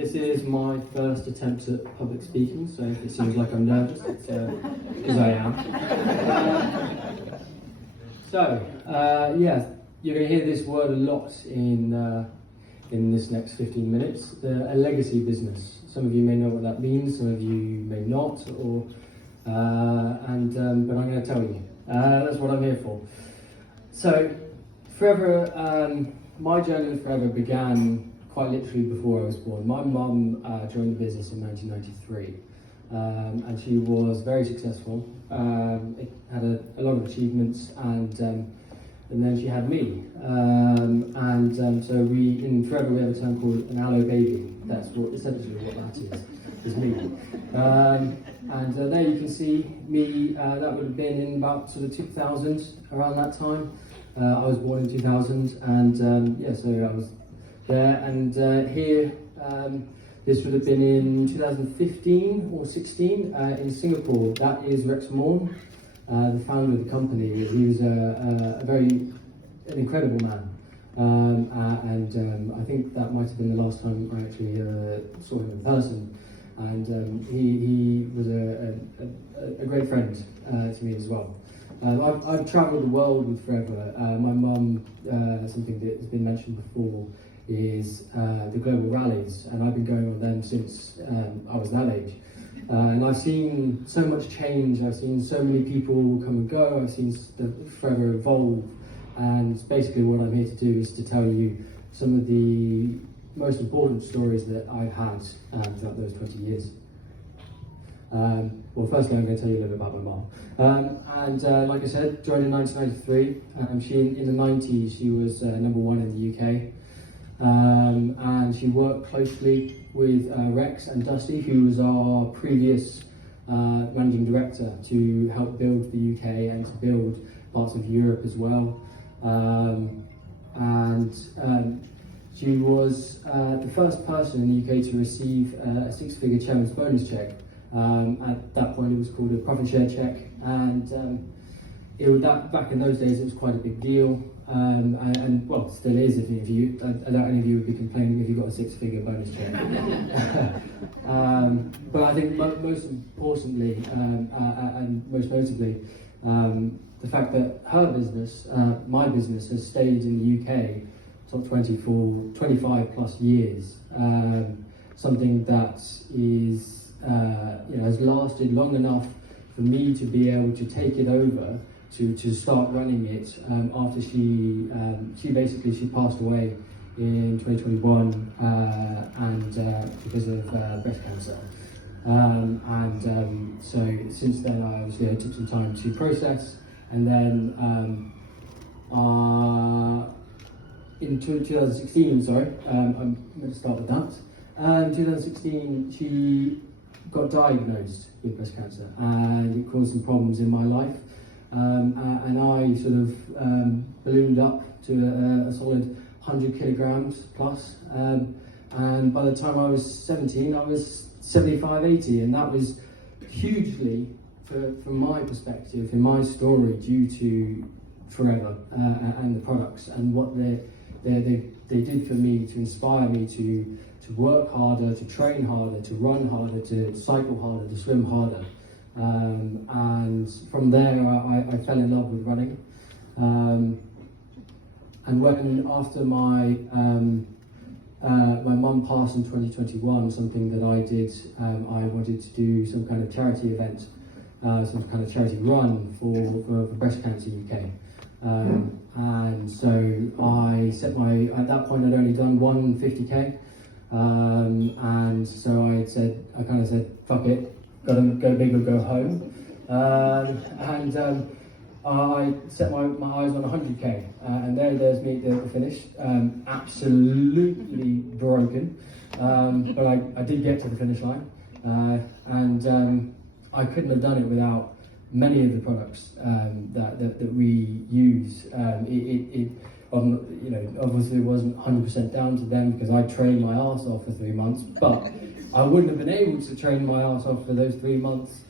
This is my first attempt at public speaking, so if it seems like I'm nervous, it's because I am. Yeah, you're going to hear this word a lot in this next 15 minutes, a legacy business. Some of you may know what that means, some of you may not, but I'm going to tell you. That's what I'm here for. So, Forever, my journey with Forever began quite literally before I was born. My mum joined the business in 1993, and she was very successful. It had a lot of achievements, and then she had me. So we, in Forever, we have a term called an allo baby. That's essentially what that is me. There you can see me, that would have been in about sort of 2000, around that time. I was born in 2000, and so I was there. And here, this would have been in 2015 or 16 in Singapore. That is Rex Morn, the founder of the company. He was an incredible man. I think that might have been the last time I actually saw him in person. And he was a great friend to me as well. I've travelled the world with Forever. My mum, something that has been mentioned before, is the global rallies, and I've been going on them since I was that age. And I've seen so much change. I've seen so many people come and go. I've seen Forever evolve. And basically what I'm here to do is to tell you some of the most important stories that I've had throughout those 20 years. Firstly, I'm going to tell you a little bit about my mom. Like I said, joined in 1993. She, in the 90s, she was number one in the UK. And she worked closely with Rex and Dusty, who was our previous managing director, to help build the UK and to build parts of Europe as well. She was the first person in the UK to receive a six-figure chairman's bonus check. At that point, it was called a profit share check, and back in those days, it was quite a big deal. Still is. If you, I doubt any of you would be complaining if you got a six-figure bonus check. But I think most importantly, and most notably, the fact that her business, my business, has stayed in the UK top 20 for 25 plus years. Something that is, has lasted long enough for me to be able to take it over, to start running it after she passed away in 2021 because of breast cancer. So since then, I took some time to process, and then in 2016, I'm going to start with that. In 2016, she got diagnosed with breast cancer, and it caused some problems in my life. And I sort of ballooned up to a solid 100 kilograms plus. And by the time I was 17, I was 75, 80, and that was hugely, from my perspective, in my story, due to Forever and the products and what they did for me, to inspire me to work harder, to train harder, to run harder, to cycle harder, to swim harder. And from there, I fell in love with running. And when after my mum passed in 2021, something that I did, I wanted to do some kind of charity event, some kind of charity run for Breast Cancer UK. And so at that point I'd only done one 50k, and so I kind of said, fuck it, gotta go big or go home. I set my eyes on 100k, and there's me at the finish, absolutely broken, but I did get to the finish line, and I couldn't have done it without many of the products that we use. Obviously it wasn't 100% down to them, because I trained my arse off for 3 months, but I wouldn't have been able to train my arse off for those 3 months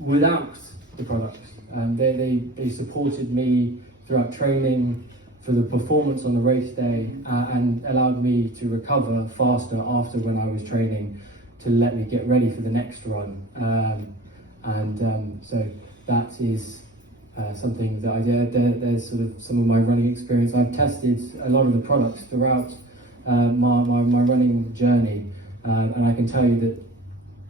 without the products. They supported me throughout training, for the performance on the race day, and allowed me to recover faster after when I was training to let me get ready for the next run. So that is something that I did. There's sort of some of my running experience. I've tested a lot of the products throughout my running journey, and I can tell you that,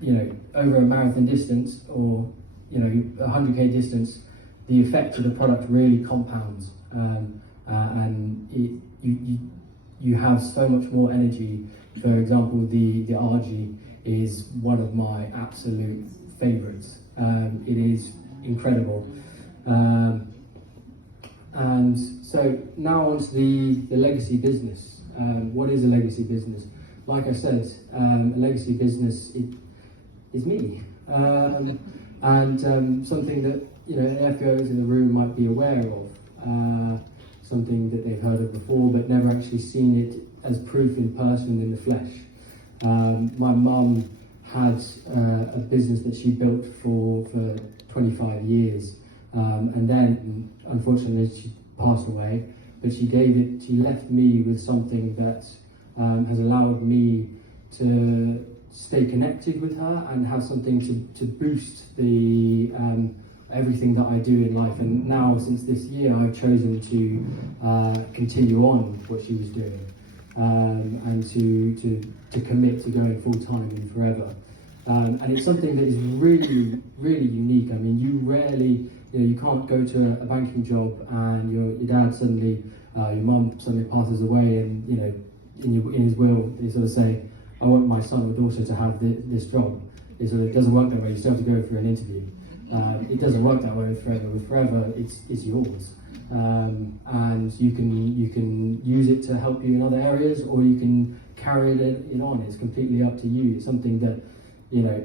you know, over a marathon distance or, you know, a 100k distance, the effect of the product really compounds, and you have so much more energy. For example, the RG is one of my absolute favourites. It is incredible. And so now on to the legacy business. What is a legacy business? Like I said, a legacy business is me, and something that, you know, FBOs in the room might be aware of, something that they've heard of before but never actually seen it as proof in person, in the flesh. My mum had a business that she built for 25 years, and then unfortunately she passed away, but she left me with something that has allowed me to stay connected with her and have something to boost the everything that I do in life. And now, since this year, I've chosen to continue on what she was doing, and to commit to going full time and forever. And it's something that is really, really unique. I mean, you rarely, you know, you can't go to a banking job and your dad suddenly, your mum suddenly passes away, and, you know, in his will, you sort of say, I want my son or daughter to have this job. It doesn't work that way. You still have to go for an interview. It doesn't work that way with Forever. With Forever, it's yours, and you can use it to help you in other areas, or you can carry it on. It's completely up to you. It's something that, you know,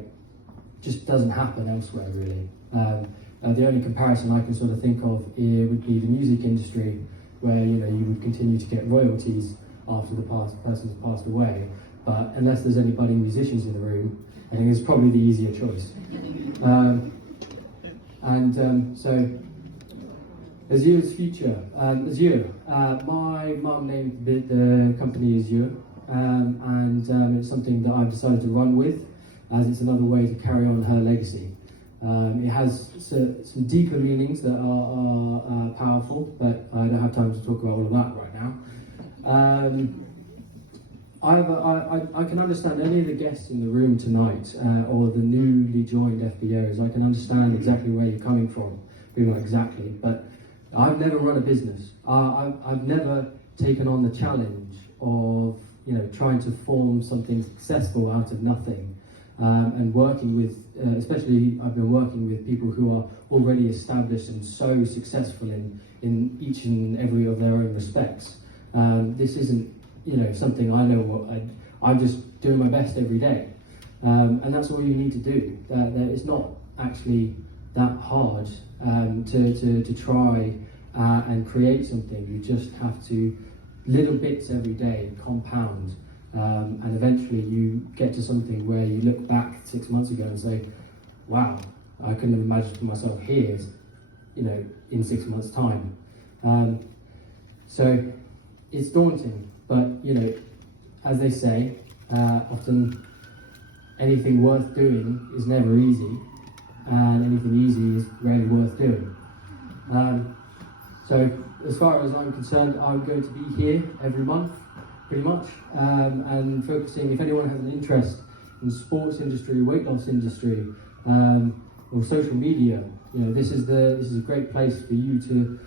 just doesn't happen elsewhere, really. The only comparison I can sort of think of would be the music industry, where, you know, you would continue to get royalties after the person's passed away. But unless there's any budding musicians in the room, I think it's probably the easier choice. So Azure's future. Azure. My mum named the company Azure, and it's something that I've decided to run with, as it's another way to carry on her legacy. It has some deeper meanings that are powerful, but I don't have time to talk about all of that right now. I can understand any of the guests in the room tonight, or the newly joined FBOs. I can understand exactly where you're coming from. Maybe not exactly, but I've never run a business. I've never taken on the challenge of, you know, trying to form something successful out of nothing, and working with, especially I've been working with people who are already established and so successful in each and every of their own respects. This isn't, you know, something I know what I'm just doing my best every day, and that's all you need to do. It's not actually that hard to try and create something. You just have to, little bits every day compound, and eventually you get to something where you look back 6 months ago and say, wow, I couldn't have imagined myself here, you know, in 6 months' time. So it's daunting, but, you know, as they say, often anything worth doing is never easy, and anything easy is rarely worth doing. So as far as I'm concerned, I'm going to be here every month, pretty much, and focusing, if anyone has an interest in sports industry, weight loss industry, or social media, you know, this is a great place for you to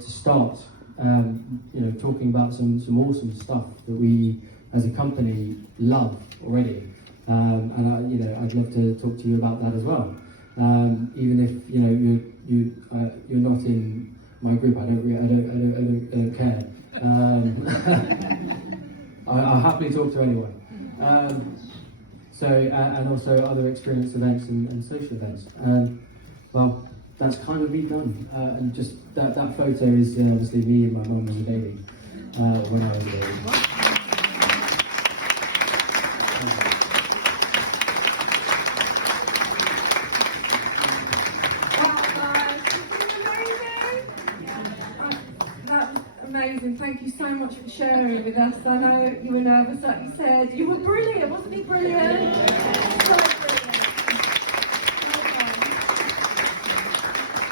start, you know, talking about some awesome stuff that we as a company love already, and you know, I'd love to talk to you about that as well. Even if, you know, you're not in my group, I don't care. I'll happily talk to anyone. And also other experience events and social events. Well, that's kind of me done. And just that photo is obviously me and my mum as a baby, when I was a baby. with us. I know you were nervous, like you said. You were brilliant, wasn't he brilliant? So brilliant.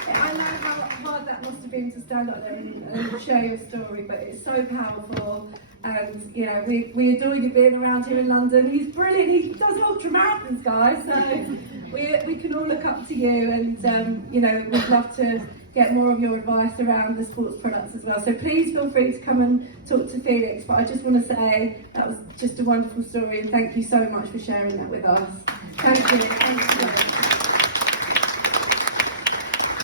I know how hard that must have been to stand up there and share your story, but it's so powerful. And you know, we adore you being around here in London. He's brilliant. He does ultra marathons, guys. So we can all look up to you, and you know, we'd love to get more of your advice around the sports products as well. So please feel free to come and talk to Felix. But I just want to say that was just a wonderful story, and thank you so much for sharing that with us. Thank you. Thank you.